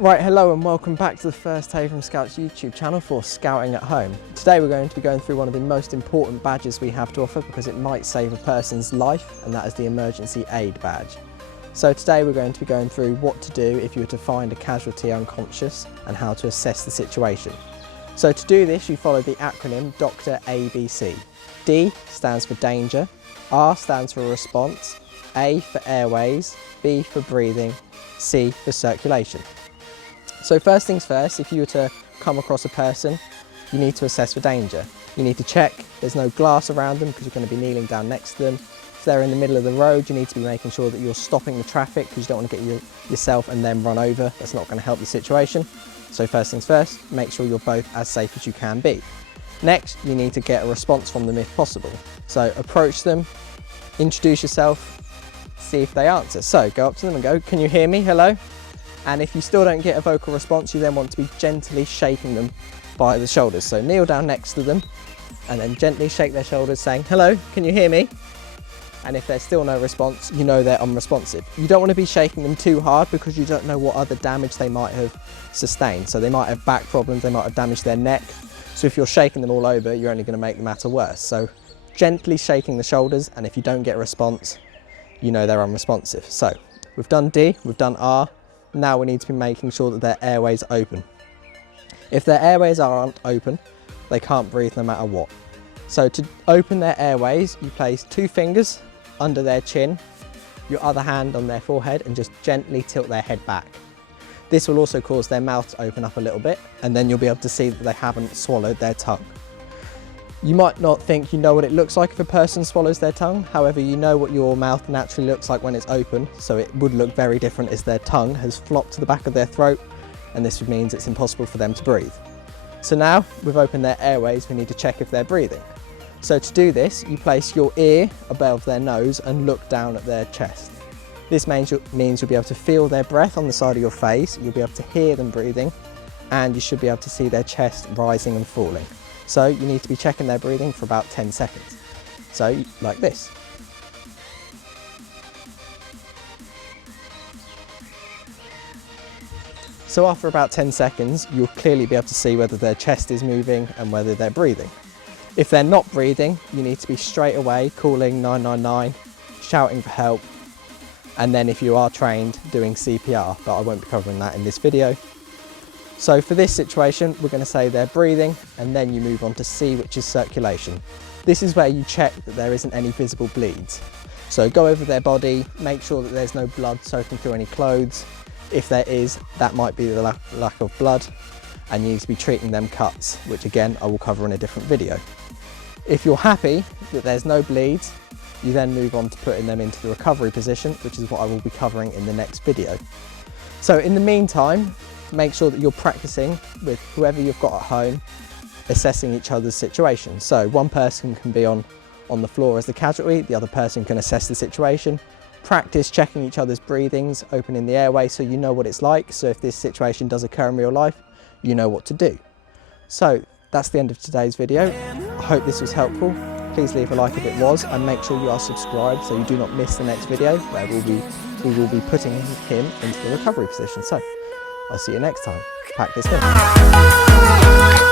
Right, hello and welcome back to the First Aid from Scouts YouTube channel for Scouting at Home. Today we're going to be going through one of the most important badges we have to offer because it might save a person's life, and that is the Emergency Aid Badge. So today we're going to be going through what to do if you were to find a casualty unconscious and how to assess the situation. So to do this you follow the acronym Dr. ABC. D stands for danger, R stands for response, A for airways, B for breathing, C for circulation. So first things first, if you were to come across a person, you need to assess for danger. You need to check there's no glass around them because you're going to be kneeling down next to them. If they're in the middle of the road, you need to be making sure that you're stopping the traffic because you don't want to get yourself and them run over. That's not going to help the situation. So first things first, make sure you're both as safe as you can be. Next, you need to get a response from them if possible. So approach them, introduce yourself, see if they answer. So go up to them and go, "Can you hear me? Hello?" And if you still don't get a vocal response, you then want to be gently shaking them by the shoulders. So kneel down next to them and then gently shake their shoulders saying, "Hello, can you hear me?" And if there's still no response, you know they're unresponsive. You don't want to be shaking them too hard because you don't know what other damage they might have sustained. So they might have back problems, they might have damaged their neck. So if you're shaking them all over, you're only going to make the matter worse. So gently shaking the shoulders, and if you don't get a response, you know they're unresponsive. So we've done D, we've done R. Now we need to be making sure that their airways are open. If their airways aren't open, they can't breathe no matter what. So to open their airways, you place 2 fingers under their chin, your other hand on their forehead, and just gently tilt their head back. This will also cause their mouth to open up a little bit, and then you'll be able to see that they haven't swallowed their tongue. You might not think you know what it looks like if a person swallows their tongue, however you know what your mouth naturally looks like when it's open, so it would look very different as their tongue has flopped to the back of their throat, and this means it's impossible for them to breathe. So now we've opened their airways, we need to check if they're breathing. So to do this, you place your ear above their nose and look down at their chest. This means you'll be able to feel their breath on the side of your face, you'll be able to hear them breathing, and you should be able to see their chest rising and falling. So you need to be checking their breathing for about 10 seconds. So like this. So after about 10 seconds, you'll clearly be able to see whether their chest is moving and whether they're breathing. If they're not breathing, you need to be straight away calling 999, shouting for help, and then if you are trained, doing CPR, but I won't be covering that in this video. So for this situation, we're going to say they're breathing, and then you move on to C, which is circulation. This is where you check that there isn't any visible bleeds. So go over their body, make sure that there's no blood soaking through any clothes. If there is, that might be the lack of blood, and you need to be treating them cuts, which again, I will cover in a different video. If you're happy that there's no bleeds, you then move on to putting them into the recovery position, which is what I will be covering in the next video. So in the meantime, make sure that you're practicing with whoever you've got at home, assessing each other's situation. So one person can be on the floor as the casualty, the other person can assess the situation. Practice checking each other's breathings, opening the airway so you know what it's like. So if this situation does occur in real life, you know what to do. So that's the end of today's video. I hope this was helpful. Please leave a like if it was, and make sure you are subscribed so you do not miss the next video where we will be putting him into the recovery position. So I'll see you next time. Practice good.